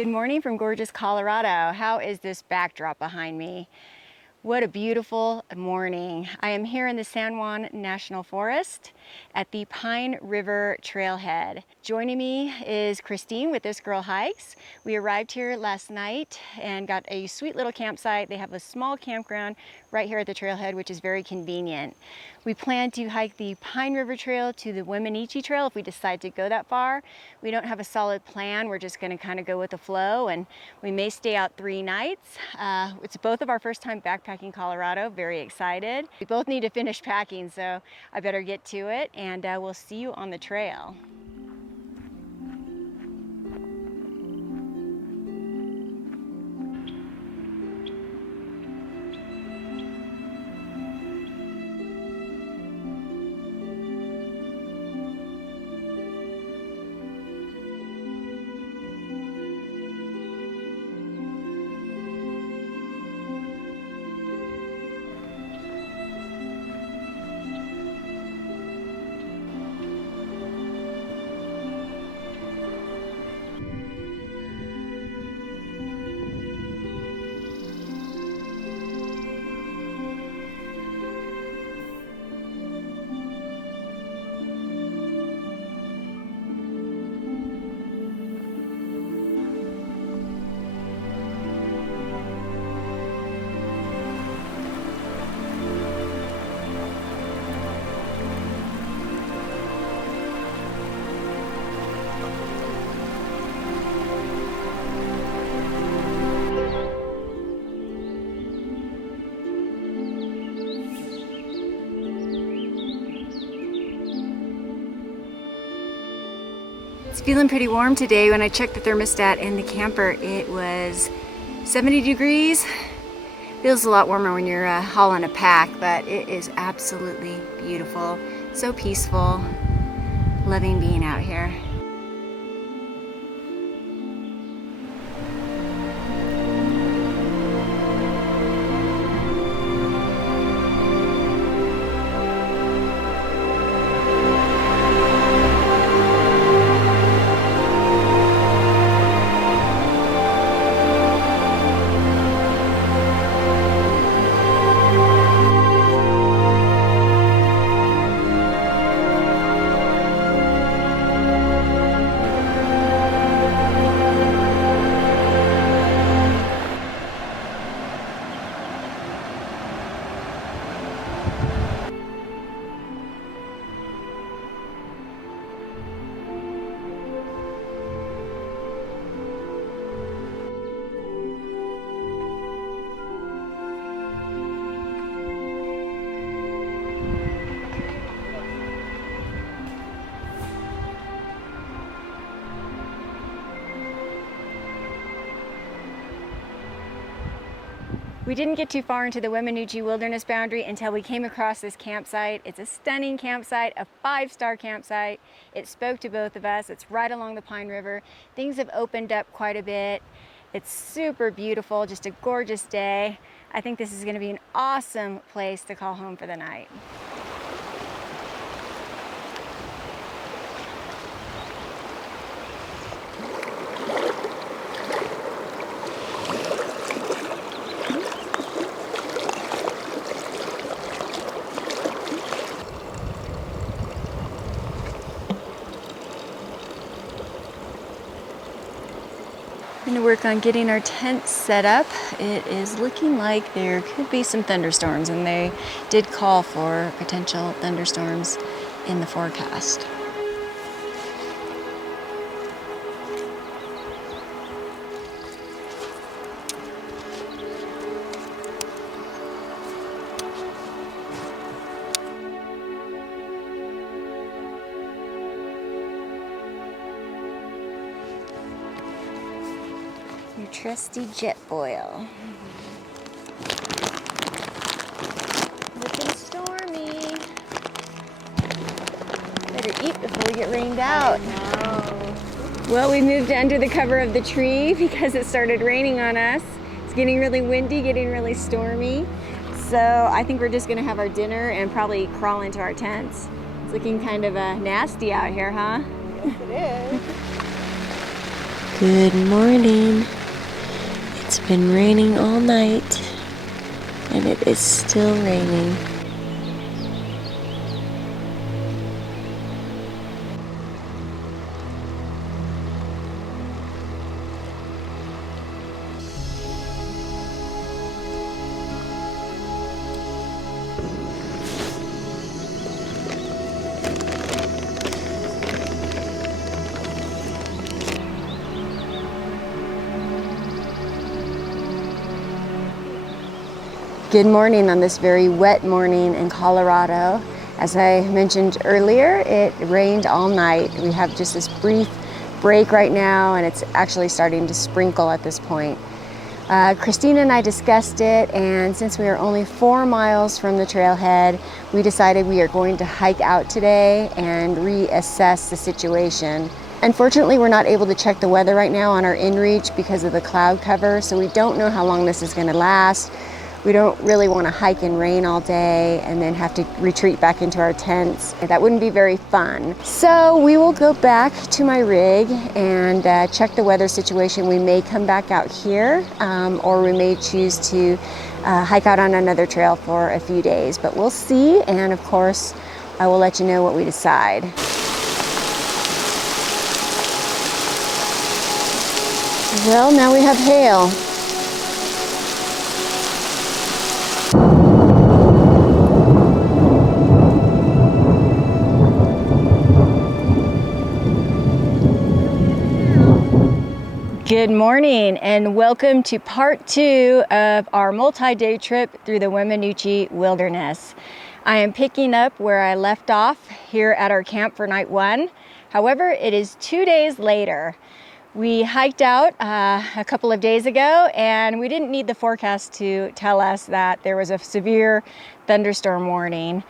Good morning from gorgeous Colorado. How is this backdrop behind me? What a beautiful morning. I am here in the San Juan National Forest at the Pine River Trailhead. Joining me is Christine with This Girl Hikes. We arrived here last night and got a sweet little campsite. They have a small campground right here at the trailhead, which is very convenient. We plan to hike the Pine River Trail to the Weminuche Trail if we decide to go that far. We don't have a solid plan. We're just going to kind of go with the flow, and we may stay out 3 nights. It's both of our first time backpacking Colorado. Very excited. We both need to finish packing, so I better get to it, and we'll see you on the trail. It's feeling pretty warm today. When I checked the thermostat in the camper, it was 70 degrees. Feels a lot warmer when you're hauling a pack, but it is absolutely beautiful. So peaceful. Loving being out here. We didn't get too far into the Weminuche wilderness boundary until we came across this campsite. It's a stunning campsite, a 5-star campsite. It spoke to both of us. It's right along the Pine River. Things have opened up quite a bit. It's super beautiful, just a gorgeous day. I think this is going to be an awesome place to call home for the night. Going to work on getting our tent set up. It is looking like there could be some thunderstorms, and they did call for potential thunderstorms in the forecast. Your trusty jet boil. Looking stormy. Better eat before we get rained out. Well, we moved under the cover of the tree because it started raining on us. It's getting really windy, getting really stormy. So I think we're just gonna have our dinner and probably crawl into our tents. It's looking kind of nasty out here, huh? Yes, it is. Good morning. It's been raining all night, and it is still raining. Good morning on this very wet morning in Colorado. As I mentioned earlier, it rained all night. We have just this brief break right now, and it's actually starting to sprinkle at this point. Christina and I discussed it, and since we are only 4 miles from the trailhead, we decided we are going to hike out today and reassess the situation. Unfortunately, we're not able to check the weather right now on our inReach because of the cloud cover, so we don't know how long this is going to last. We don't really want to hike in rain all day and then have to retreat back into our tents. That wouldn't be very fun. So we will go back to my rig and check the weather situation. We may come back out here or we may choose to hike out on another trail for a few days, but we'll see. And of course, I will let you know what we decide. Well, now we have hail. Good morning and welcome to part 2 of our multi-day trip through the Weminuche wilderness. I am picking up where I left off here at our camp for night 1. However, it is 2 days later. We hiked out a couple of days ago, and we didn't need the forecast to tell us that there was a severe thunderstorm warning.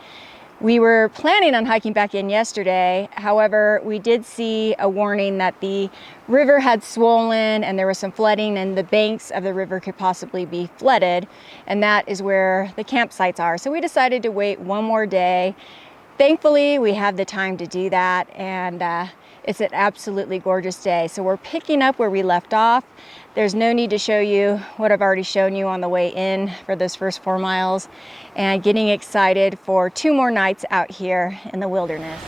We were planning on hiking back in yesterday. However, we did see a warning that the river had swollen and there was some flooding and the banks of the river could possibly be flooded. And that is where the campsites are. So we decided to wait one more day. Thankfully, we have the time to do that, and it's an absolutely gorgeous day. So we're picking up where we left off. There's no need to show you what I've already shown you on the way in for those first 4 miles, and getting excited for 2 more nights out here in the wilderness.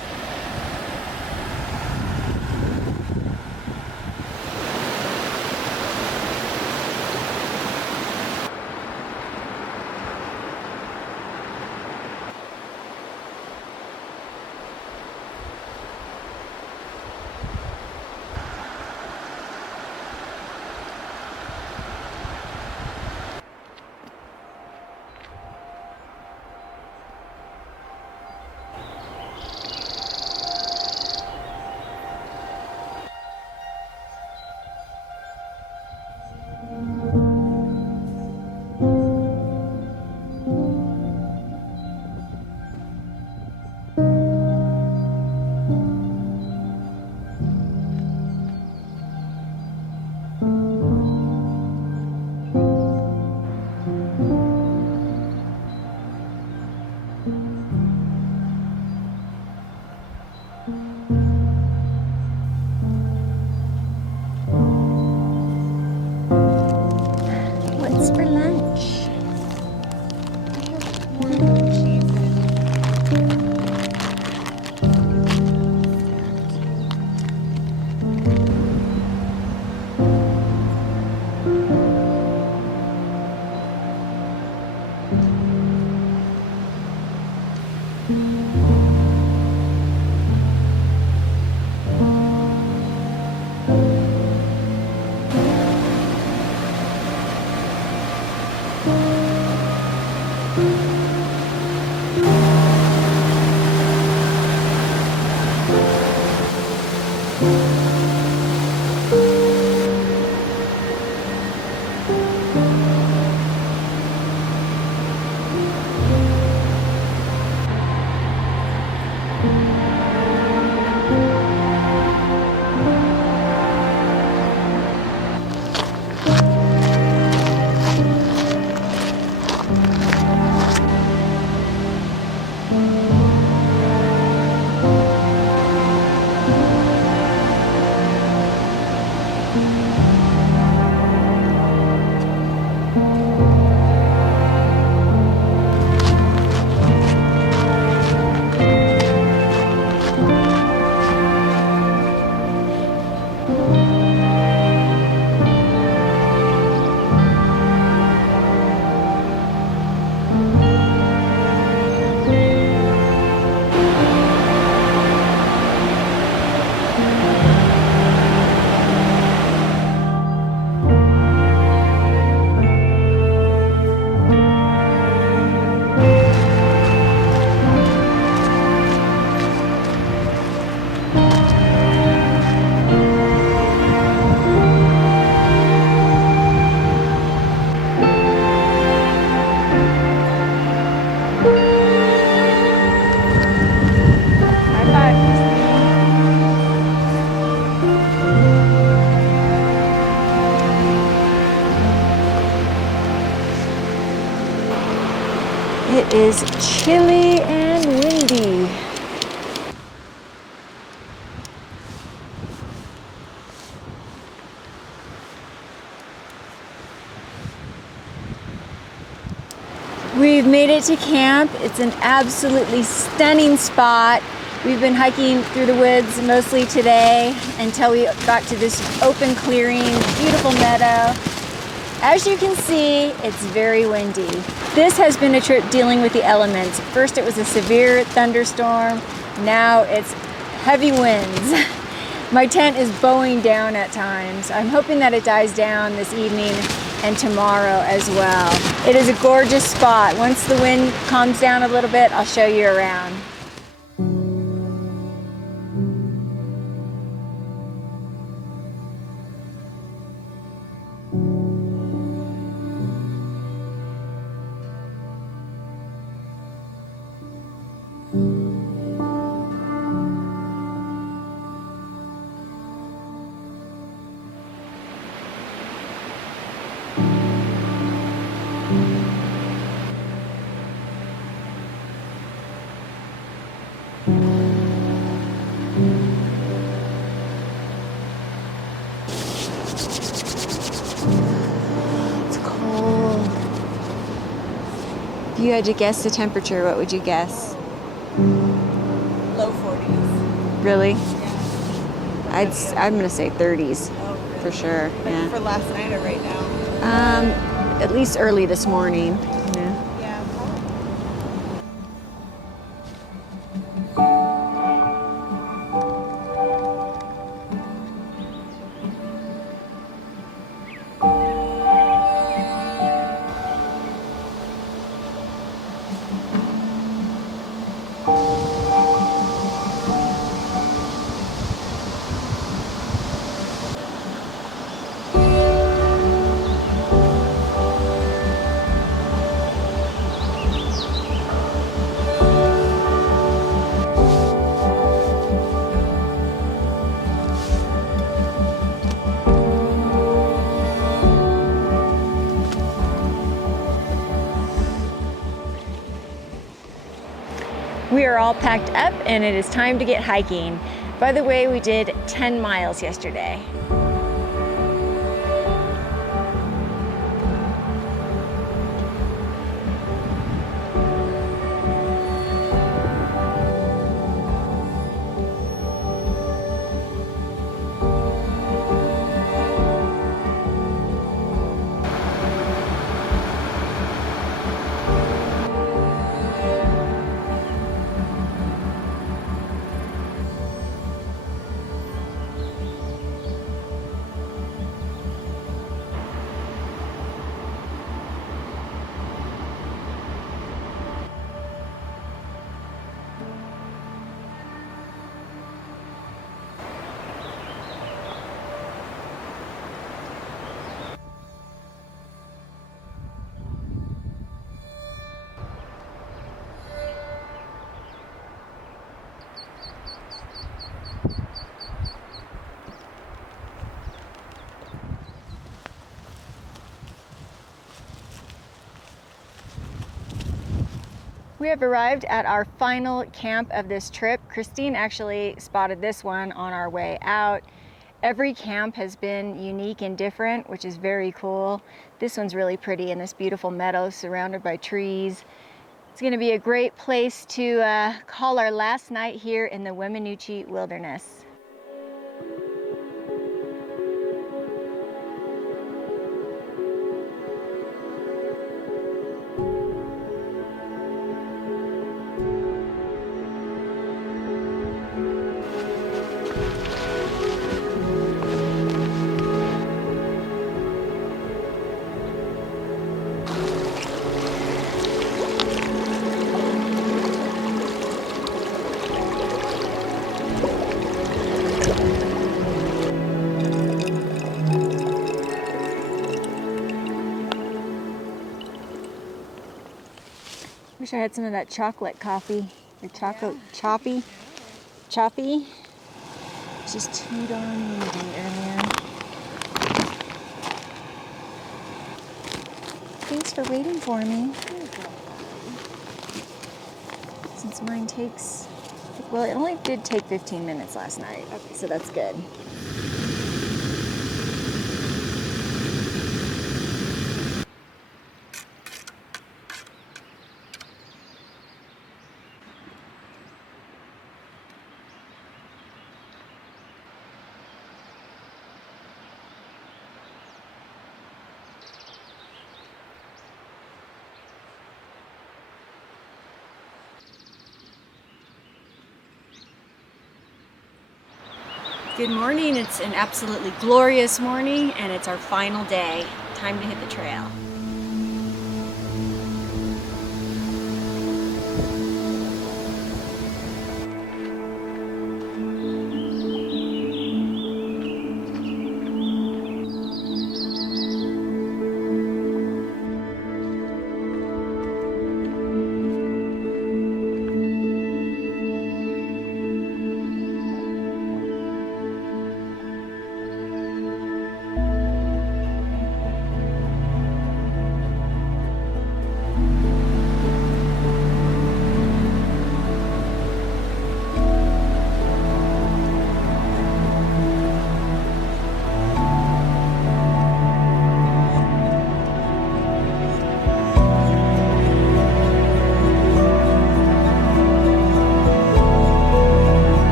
It is chilly and windy. We've made it to camp. It's an absolutely stunning spot. We've been hiking through the woods mostly today until we got to this open clearing, beautiful meadow. As you can see, it's very windy. This has been a trip dealing with the elements. First it was a severe thunderstorm, now it's heavy winds. My tent is bowing down at times. I'm hoping that it dies down this evening and tomorrow as well. It is a gorgeous spot. Once the wind calms down a little bit, I'll show you around. If you had to guess the temperature, what would you guess? Low 40s. Really? Yeah. I'm gonna say 30s. Oh, really? For sure. Like Yeah. for last night or right now? At least early this morning. Yeah. Yeah, probably. We are all packed up and it is time to get hiking. By the way, we did 10 miles yesterday. We have arrived at our final camp of this trip. Christine actually spotted this one on our way out. Every camp has been unique and different, which is very cool. This one's really pretty in this beautiful meadow surrounded by trees. It's going to be a great place to call our last night here in the Weminuche wilderness. Wish I had some of that chocolate coffee, or chocolate choppy. It's just too darn windy earlier. Thanks for waiting for me. since mine takes, well, it only did take 15 minutes last night, Okay. so that's good. Good morning. It's an absolutely glorious morning, and it's our final day. Time to hit the trail.